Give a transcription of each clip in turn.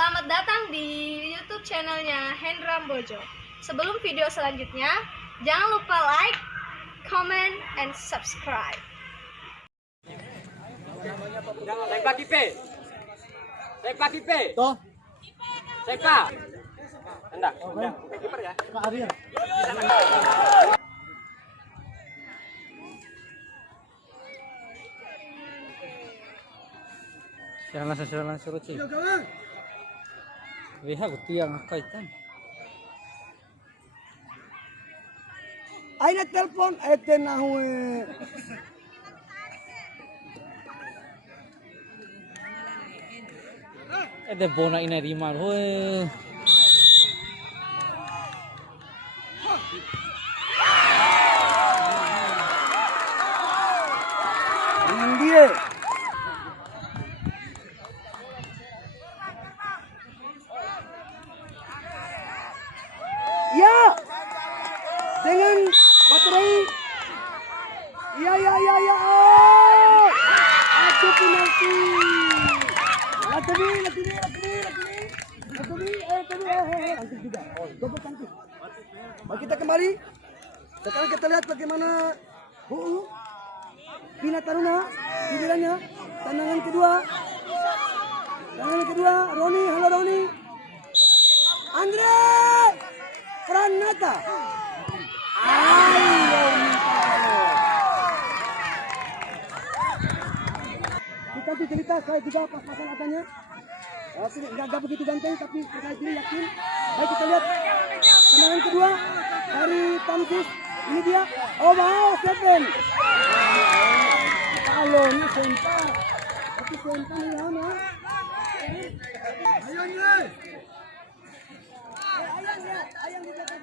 Selamat datang di YouTube channelnya Hendra Bojo. Sebelum video selanjutnya, jangan lupa like, comment, and subscribe. Sepa kipe. Sepa kipe. Toh. Sepa. Enggak. Kiper ya. Kak Arya. Silang suruh sih. Lihat tiang kaitan. Aina telepon nahu. Ada bona ina di mar. Dia. Ya. Dengan baterai. Ya. Aku penalti. Latih. Angkut juga. Double tangkis. Mari kita kembali. Sekarang kita lihat bagaimana Pina Taruna gilirannya. Tendangan kedua. Roni, halo Roni. Andre Pranata. Kita cerita saya juga pas-pasan katanya. Enggak begitu ganteng tapi saya diri yakin. Baik kita lihat tendangan kedua dari Tamsis. Ini dia. Oh wow, Seven. Kalau ini sempat. Tapi sempat ini lama. Ayam di belakang.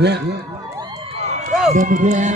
Ya, kemudian